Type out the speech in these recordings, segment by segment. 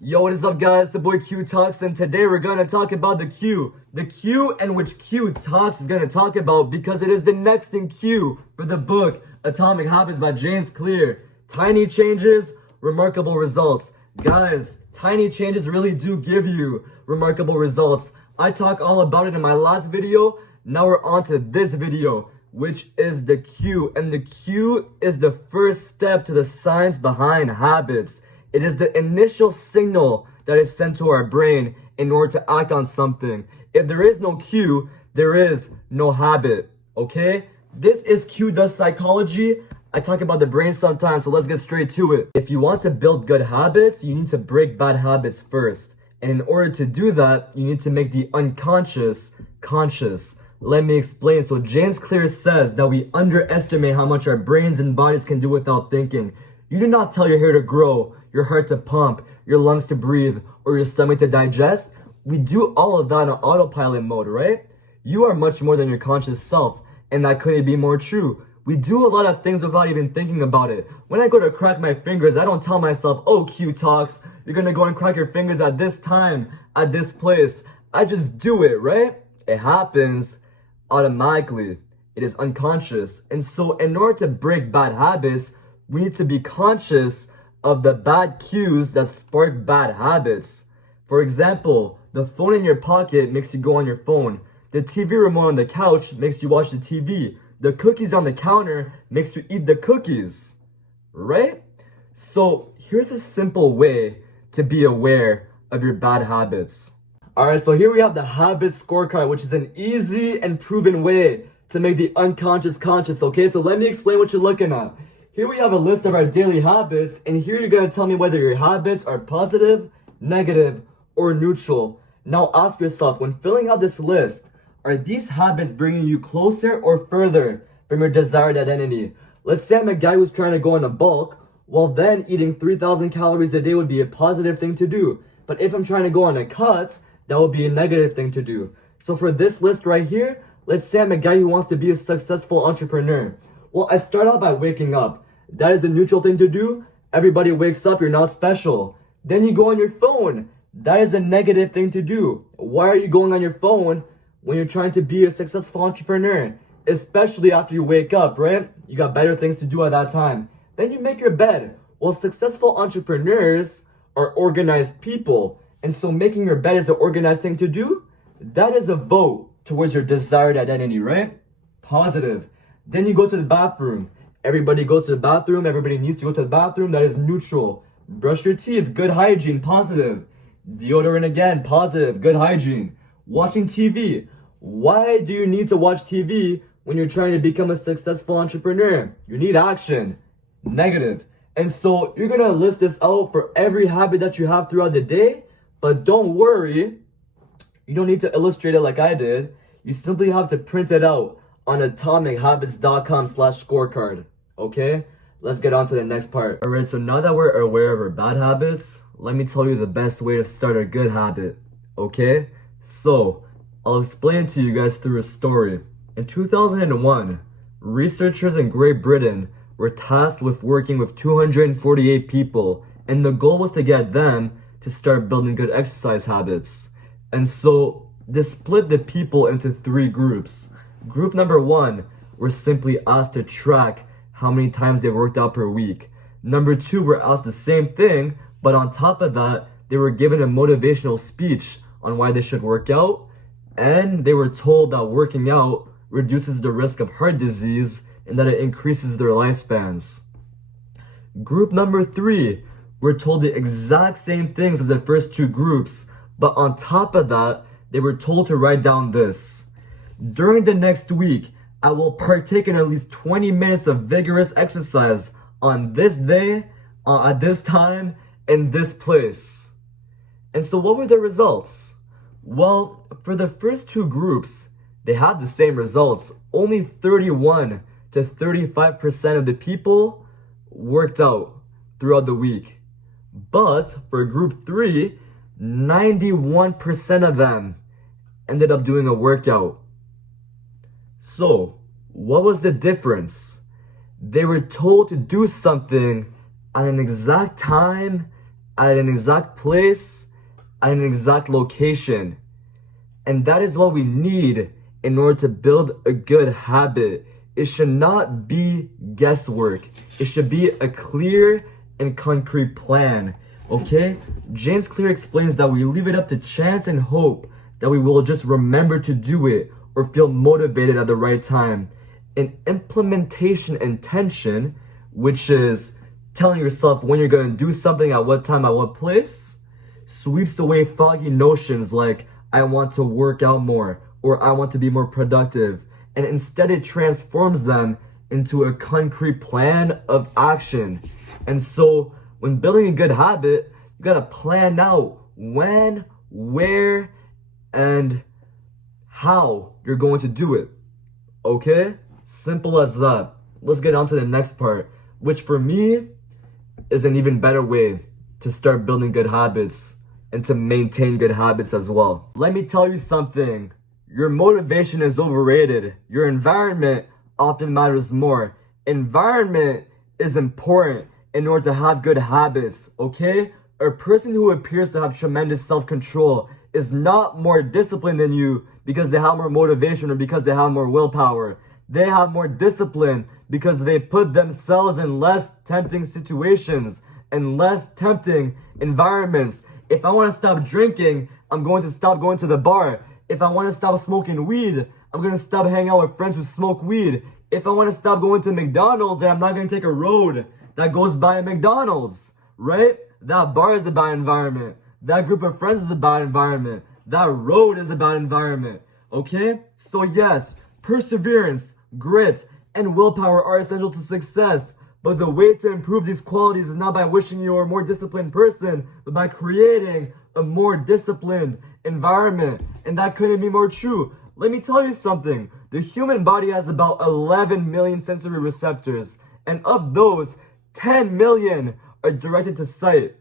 Yo, what is up guys? It's the boy Q Talks, and today we're gonna talk about the Q. The Q and which Q Talks is gonna talk about because it is the next in Q for the book Atomic Habits by James Clear. Tiny changes, remarkable results. Guys, tiny changes really do give you remarkable results. I talk all about it in my last video. Now we're on to this video, which is the Q. And the Q is the first step to the science behind habits. It is the initial signal that is sent to our brain in order to act on something. If there is no Q, there is no habit, okay? This is Q Does Psychology. I talk about the brain sometimes, so let's get straight to it. If you want to build good habits, you need to break bad habits first. And in order to do that, you need to make the unconscious conscious. Let me explain. So James Clear says that we underestimate how much our brains and bodies can do without thinking. You do not tell your hair to grow, your heart to pump, your lungs to breathe, or your stomach to digest. We do all of that in autopilot mode, right? You are much more than your conscious self, and that couldn't be more true. We do a lot of things without even thinking about it. When I go to crack my fingers, I don't tell myself, oh, Q Talks, you're gonna go and crack your fingers at this time, at this place. I just do it, right? It happens automatically. It is unconscious. And so in order to break bad habits, we need to be conscious of the bad cues that spark bad habits. For example, the phone in your pocket makes you go on your phone. The TV remote on the couch makes you watch the TV. The cookies on the counter makes you eat the cookies, right? So here's a simple way to be aware of your bad habits. Alright, so here we have the habit scorecard, which is an easy and proven way to make the unconscious conscious, okay? So let me explain what you're looking at. Here we have a list of our daily habits, and here you're going to tell me whether your habits are positive, negative, or neutral. Now ask yourself, when filling out this list, are these habits bringing you closer or further from your desired identity? Let's say I'm a guy who's trying to go in a bulk, well then eating 3,000 calories a day would be a positive thing to do. But if I'm trying to go on a cut, that would be a negative thing to do. So for this list right here, let's say I'm a guy who wants to be a successful entrepreneur. Well, I start out by waking up. That is a neutral thing to do. Everybody wakes up, you're not special. Then you go on your phone. That is a negative thing to do. Why are you going on your phone when you're trying to be a successful entrepreneur? Especially after you wake up, right? You got better things to do at that time. Then you make your bed. Well, successful entrepreneurs are organized people. And so making your bed is an organized thing to do. That is a vote towards your desired identity, right? Positive. Then you go to the bathroom. Everybody goes to the bathroom. Everybody needs to go to the bathroom. That is neutral. Brush your teeth. Good hygiene. Positive. Deodorant again. Positive. Good hygiene. Watching TV. Why do you need to watch TV when you're trying to become a successful entrepreneur? You need action. Negative. And so you're going to list this out for every habit that you have throughout the day. But don't worry. You don't need to illustrate it like I did. You simply have to print it out on atomichabits.com/scorecard. Okay, let's get on to the next part. All right, so now that we're aware of our bad habits, let me tell you the best way to start a good habit. Okay, so I'll explain it to you guys through a story. In 2001, researchers in Great Britain were tasked with working with 248 people, and the goal was to get them to start building good exercise habits. And so they split the people into three groups. Group number one were simply asked to track how many times they worked out per week. Number two were asked the same thing, but on top of that, they were given a motivational speech on why they should work out, and they were told that working out reduces the risk of heart disease and that it increases their lifespans. Group number three were told the exact same things as the first two groups, but on top of that, they were told to write down this: during the next week, I will partake in at least 20 minutes of vigorous exercise on this day, at this time, in this place. And so what were the results? Well, for the first two groups, they had the same results. Only 31 to 35% of the people worked out throughout the week. But for group three, 91% of them ended up doing a workout. So, what was the difference? They were told to do something at an exact time, at an exact place, at an exact location. And that is what we need in order to build a good habit. It should not be guesswork. It should be a clear and concrete plan. Okay? James Clear explains that we leave it up to chance and hope that we will just remember to do it or feel motivated at the right time. And implementation intention, which is telling yourself when you're going to do something at what time, at what place, sweeps away foggy notions like I want to work out more or I want to be more productive. And instead it transforms them into a concrete plan of action. And so when building a good habit, you gotta plan out when, where, and how you're going to do it. Okay? Simple as that. Let's get on to the next part, which for me is an even better way to start building good habits and to maintain good habits as well. Let me tell you something. Your motivation is overrated. Your environment often matters more. Environment is important in order to have good habits, okay? A person who appears to have tremendous self-control is not more disciplined than you because they have more motivation or because they have more willpower. They have more discipline because they put themselves in less tempting situations and less tempting environments. If I want to stop drinking, I'm going to stop going to the bar. If I want to stop smoking weed, I'm going to stop hanging out with friends who smoke weed. If I want to stop going to McDonald's, then I'm not going to take a road that goes by a McDonald's, right? That bar is about environment. That group of friends is about environment. That road is about environment, okay? So yes, perseverance, grit, and willpower are essential to success. But the way to improve these qualities is not by wishing you were a more disciplined person, but by creating a more disciplined environment. And that couldn't be more true. Let me tell you something. The human body has about 11 million sensory receptors. And of those, 10 million are directed to sight.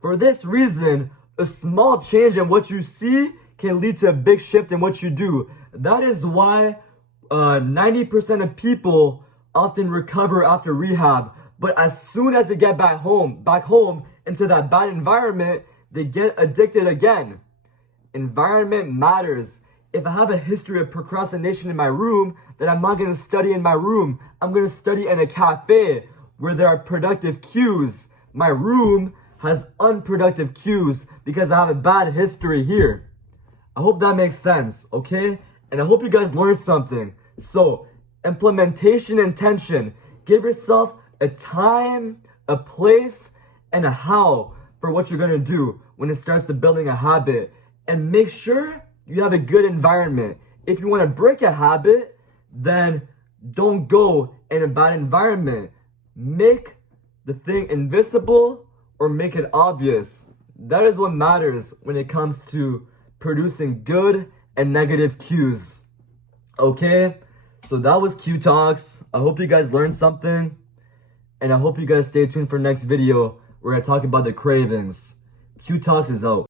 For this reason, a small change in what you see can lead to a big shift in what you do. That is why 90% of people often recover after rehab, but as soon as they get back home into that bad environment, they get addicted again. Environment matters. If I have a history of procrastination in my room, then I'm not going to study in my room. I'm going to study in a cafe where there are productive cues. My room has unproductive cues because I have a bad history here. I hope that makes sense, okay? And I hope you guys learned something. So, implementation intention. Give yourself a time, a place, and a how for what you're gonna do when it starts to building a habit. And make sure you have a good environment. If you wanna break a habit, then don't go in a bad environment. Make the thing invisible or make it obvious. That is what matters when it comes to producing good and negative cues. Okay? So that was Q Talks. I hope you guys learned something. And I hope you guys stay tuned for next video where I talk about the cravings. Q Talks is out.